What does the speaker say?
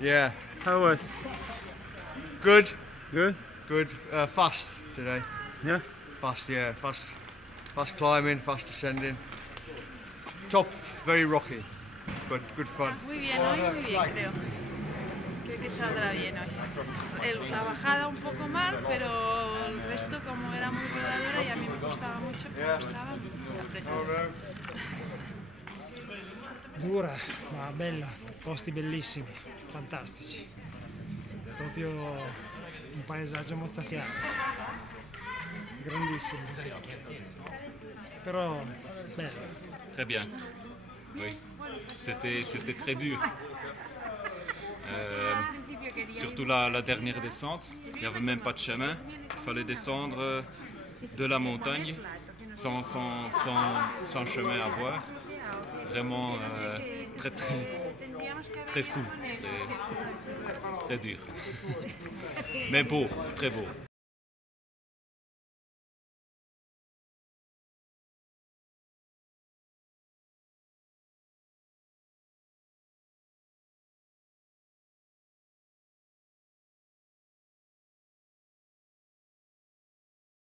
Yeah. How was? Good. Good? Good. Fast today. Yeah? Fast, yeah. Fast climbing, fast descending. Top, very rocky, but good fun. Muy bien, hoy muy bien, creo. Creo que saldrá bien hoy. La bajada un poco mal, pero el resto, como era muy rodadora y a mí me gustaba mucho, me gustaba, aprendí. Dura, ma bella, posti bellissimi, fantastici. Proprio un paesaggio mozzafiato. Grandissimo. Però bello. Très bien. Oui. C'était très dur. Surtout la dernière descente, il n'y avait même pas de chemin. Il fallait descendre de la montagne sans chemin à voir. Vraiment très fou, très dur. Mais beau, très beau.